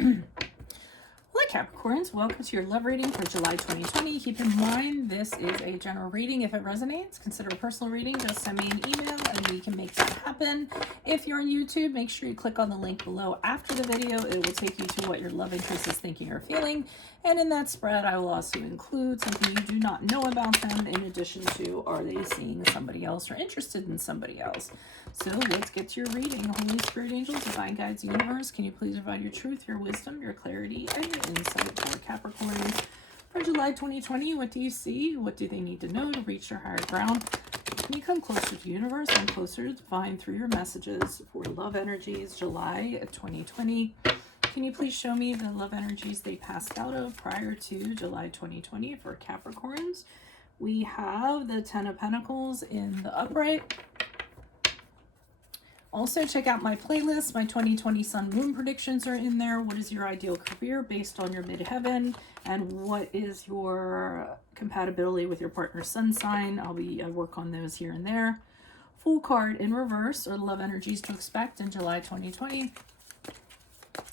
Hello Capricorns, welcome to your love reading for July 2020. Keep in mind this is a general reading. If it resonates, consider a personal reading. Just send me an email and we can make that happen. If you're on YouTube, make sure you click on the link below after the video. It will take you to what your love interest is thinking or feeling. And in that spread, I will also include something you do not know about them in addition to, are they seeing somebody else or interested in somebody else? So let's get to your reading. Holy Spirit, angels, divine guides, universe, can you please provide your truth, your wisdom, your clarity, and your insight for Capricorns for July 2020? What do you see? What do they need to know to reach their higher ground? Can you come closer to universe and closer to divine through your messages for love energies, July 2020? Can you please show me the love energies they passed out of prior to July 2020 for Capricorns? We have the Ten of Pentacles in the upright. Also, check out my playlist. My 2020 Sun Moon predictions are in there. What is your ideal career based on your midheaven? And what is your compatibility with your partner's sun sign? I work on those here and there. Full card in reverse, or the love energies to expect in July 2020.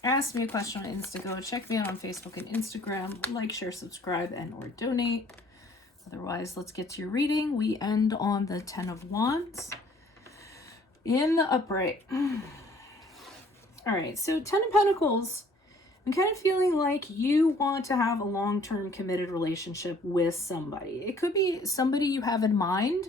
Ask me a question on Instago. Check me out on Facebook and Instagram. Like, share, subscribe, and or donate. Otherwise, let's get to your reading. We end on the Ten of Wands in the upright. All right, so Ten of Pentacles, I'm kind of feeling like you want to have a long-term committed relationship with somebody. It could be somebody you have in mind.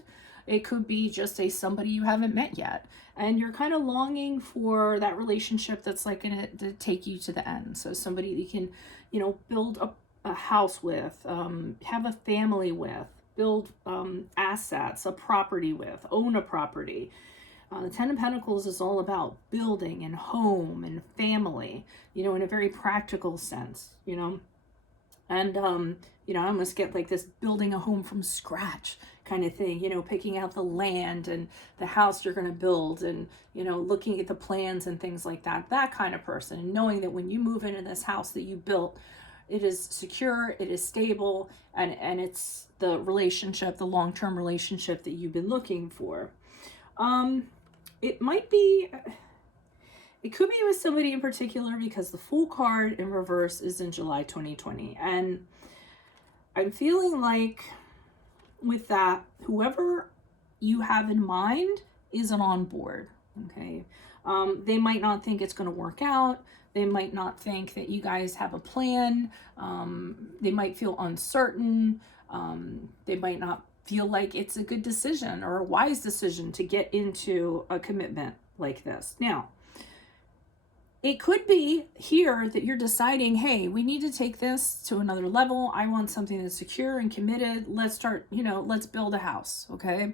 It could be just somebody you haven't met yet. And you're kind of longing for that relationship that's like going to take you to the end. So somebody that you can, you know, build a house with, have a family with, build assets, a property with, own a property. The Ten of Pentacles is all about building and home and family, you know, in a very practical sense, you know. And, you know, I almost get like this building a home from scratch kind of thing, you know, picking out the land and the house you're going to build and, you know, looking at the plans and things like that, that kind of person. And knowing that when you move into this house that you built, it is secure, it is stable, and it's the relationship, the long-term relationship that you've been looking for. It might be, it could be with somebody in particular because the Fool card in reverse is in July 2020. And I'm feeling like with that, whoever you have in mind isn't on board, okay? They might not think it's going to work out. They might not think that you guys have a plan. They might feel uncertain. They might not feel like it's a good decision or a wise decision to get into a commitment like this. Now, it could be here that you're deciding, hey, we need to take this to another level. I want something that's secure and committed. Let's start, you know, let's build a house, okay?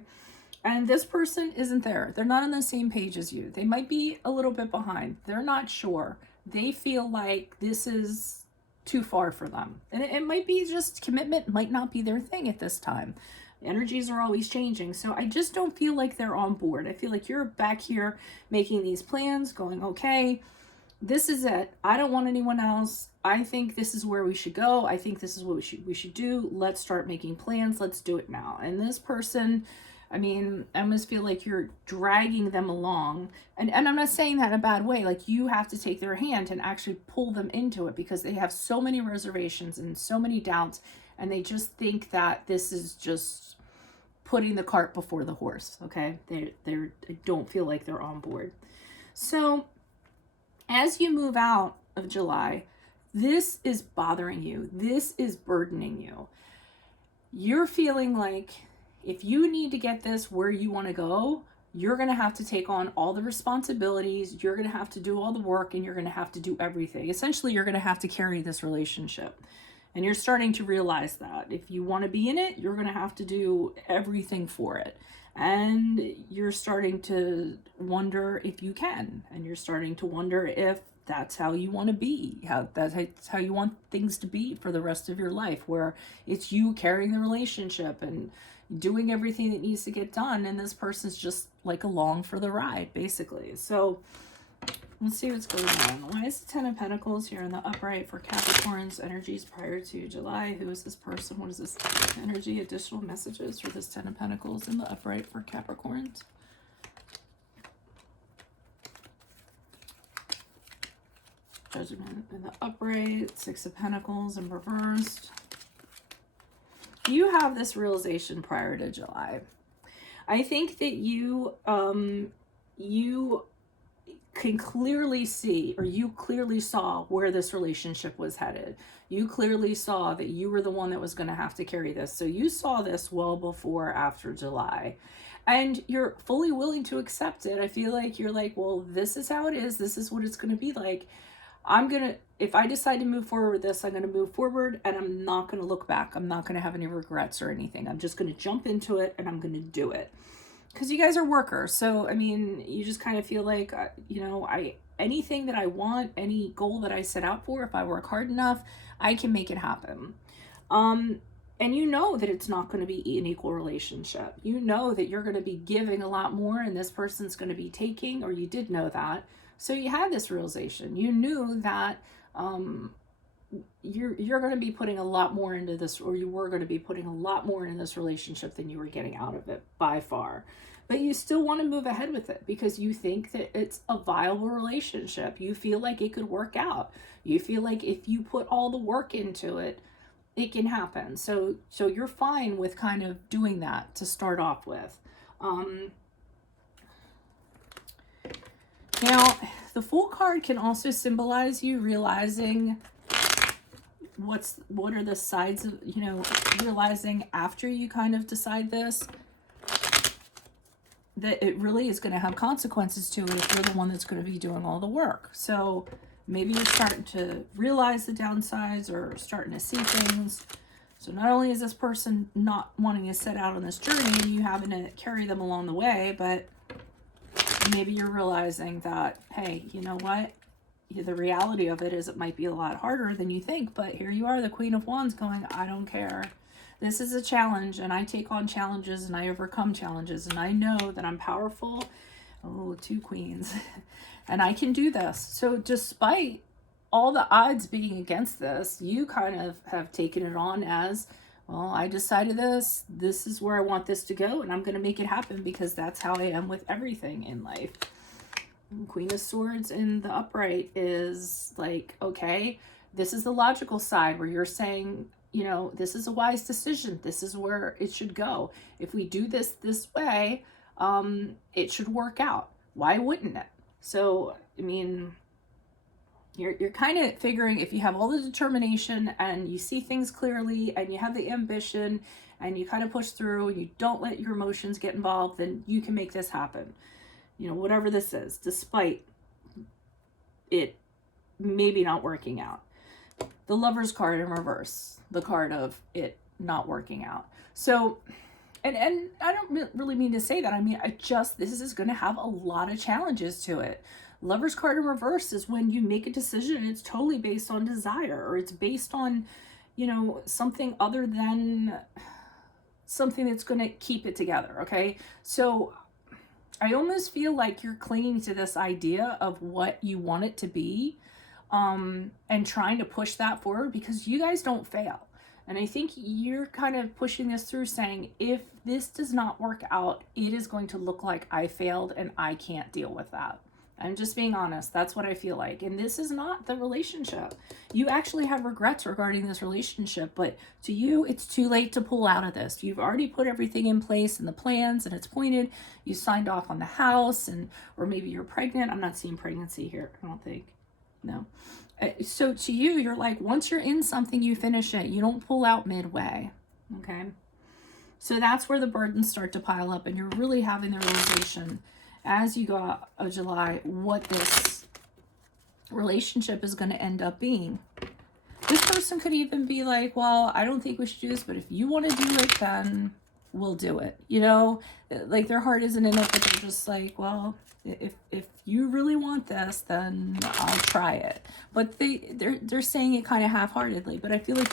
And this person isn't there. They're not on the same page as you. They might be a little bit behind. They're not sure. They feel like this is too far for them. And it might be just commitment might not be their thing at this time. Energies are always changing. So I just don't feel like they're on board. I feel like you're back here making these plans, going, okay, this is it. I don't want anyone else. I think this is where we should go. I think this is what we should do. Let's start making plans. Let's do it now. And this person, I mean, I almost feel like you're dragging them along. And I'm not saying that in a bad way. Like, you have to take their hand and actually pull them into it because they have so many reservations and so many doubts. And they just think that this is just putting the cart before the horse, okay? They don't feel like they're on board. So as you move out of July, this is bothering you. This is burdening you. You're feeling like if you need to get this where you want to go, you're going to have to take on all the responsibilities. You're going to have to do all the work and you're going to have to do everything. Essentially, you're going to have to carry this relationship. And you're starting to realize that if you want to be in it, you're going to have to do everything for it. And you're starting to wonder if you can. And you're starting to wonder if that's how you want to be, that's how you want things to be for the rest of your life, where it's you carrying the relationship and doing everything that needs to get done. And this person's just like along for the ride, basically. So let's see what's going on. Why is the Ten of Pentacles here in the upright for Capricorn's energies prior to July? Who is this person? What is this energy? Additional messages for this Ten of Pentacles in the upright for Capricorns. Judgment in the upright, Six of Pentacles in reversed. You have this realization prior to July. I think that you can clearly see, or you clearly saw where this relationship was headed. You clearly saw that you were the one that was going to have to carry this. So you saw this well before, after July. And you're fully willing to accept it. I feel like you're like, well, this is how it is. This is what it's going to be like. If I decide to move forward with this, I'm going to move forward and I'm not going to look back. I'm not going to have any regrets or anything. I'm just going to jump into it and I'm going to do it. Because you guys are workers. So, I mean, you just kind of feel like, you know, anything that I want, any goal that I set out for, if I work hard enough, I can make it happen. And you know that it's not going to be an equal relationship. You know that you're going to be giving a lot more and this person's going to be taking, or you did know that. So you had this realization. You knew that you're going to be putting a lot more into this, or you were going to be putting a lot more into this relationship than you were getting out of it by far. But you still want to move ahead with it because you think that it's a viable relationship. You feel like it could work out. You feel like if you put all the work into it, it can happen. So you're fine with kind of doing that to start off with. Now, the Fool card can also symbolize you realizing what are the sides of, you know, realizing after you kind of decide this, that it really is going to have consequences to it if you're the one that's going to be doing all the work. So maybe you're starting to realize the downsides or starting to see things. So not only is this person not wanting to set out on this journey and you having to carry them along the way, but maybe you're realizing that, hey, you know what? The reality of it is it might be a lot harder than you think, but here you are, the Queen of Wands, going, I don't care. This is a challenge, and I take on challenges, and I overcome challenges, and I know that I'm powerful. Oh, 2 queens. And I can do this. So despite all the odds being against this, you kind of have taken it on as, well, I decided this. This is where I want this to go, and I'm going to make it happen because that's how I am with everything in life. Queen of Swords in the upright is like, okay, this is the logical side where you're saying, you know, this is a wise decision. This is where it should go. If we do this way, it should work out. Why wouldn't it? So, I mean, you're kind of figuring if you have all the determination and you see things clearly and you have the ambition and you kind of push through and you don't let your emotions get involved, then you can make this happen. You know, whatever this is, despite it maybe not working out. The Lover's card in reverse, the card of it not working out. So, and I don't really mean to say that. I mean, this is going to have a lot of challenges to it. Lover's card in reverse is when you make a decision and it's totally based on desire, or it's based on, you know, something other than something that's going to keep it together. Okay. So I almost feel like you're clinging to this idea of what you want it to be, and trying to push that forward because you guys don't fail. And I think you're kind of pushing this through saying, if this does not work out, it is going to look like I failed and I can't deal with that. I'm just being honest. That's what I feel like. And this is not the relationship. You actually have regrets regarding this relationship, but to you, it's too late to pull out of this. You've already put everything in place and the plans and it's pointed. You signed off on the house, or maybe you're pregnant. I'm not seeing pregnancy here, I don't think. No. So to you, you're like, once you're in something, you finish it. You don't pull out midway. Okay. So that's where the burdens start to pile up, and you're really having the realization as you go out of July what this relationship is going to end up being. This person could even be like, well, I don't think we should do this, but if you want to do it, then we'll do it. You know, like their heart isn't in it, but they're just like, well, if you really want this, then I'll try it. But they're saying it kind of half-heartedly. But I feel like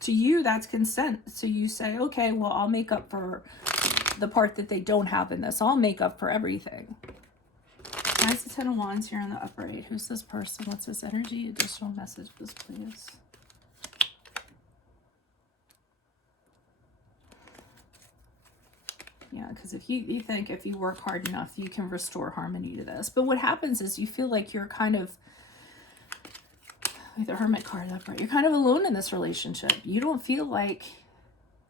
to you, that's consent. So you say, okay, well, I'll make up for the part that they don't have in this. I'll make up for everything. Why is the Ten of Wands here in the upright? Who's this person? What's this energy? Additional message, please. Yeah, because if you think if you work hard enough, you can restore harmony to this. But what happens is you feel like you're kind of The Hermit card, that part. You're kind of alone in this relationship. You don't feel like,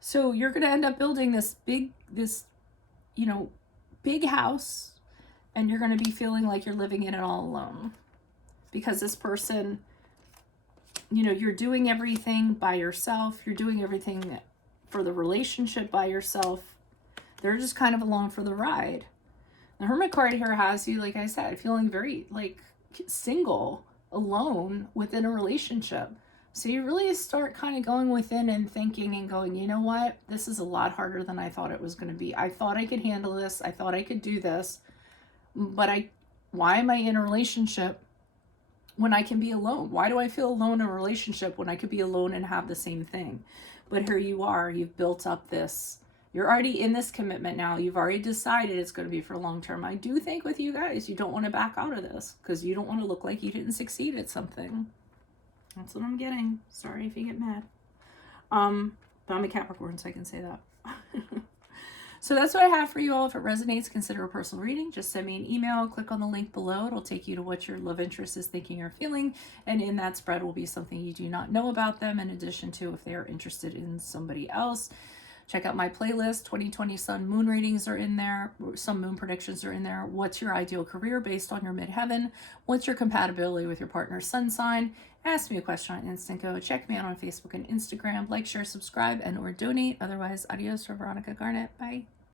so you're going to end up building this big house, and you're going to be feeling like you're living in it all alone, because this person, you're doing everything by yourself. You're doing everything for the relationship by yourself. They're just kind of along for the ride. The Hermit card here has you, like I said, feeling very like single, alone within a relationship. So you really start kind of going within and thinking and going, you know what? This is a lot harder than I thought it was going to be. I thought I could handle this. I thought I could do this. But why am I in a relationship when I can be alone? Why do I feel alone in a relationship when I could be alone and have the same thing? But here you are, you've built up this, you're already in this commitment now. You've already decided it's going to be for long term. I do think with you guys, you don't want to back out of this because you don't want to look like you didn't succeed at something. That's what I'm getting. Sorry if you get mad. But I'm a Capricorn, so I can say that. So that's what I have for you all. If it resonates, consider a personal reading. Just send me an email, click on the link below. It'll take you to what your love interest is thinking or feeling. And in that spread will be something you do not know about them, in addition to if they are interested in somebody else. Check out my playlist. 2020 Sun Moon readings are in there. Some moon predictions are in there. What's your ideal career based on your midheaven? What's your compatibility with your partner's sun sign? Ask me a question on Instant Go. Check me out on Facebook and Instagram. Like, share, subscribe, and or donate. Otherwise, adios for Veronica Garnett. Bye.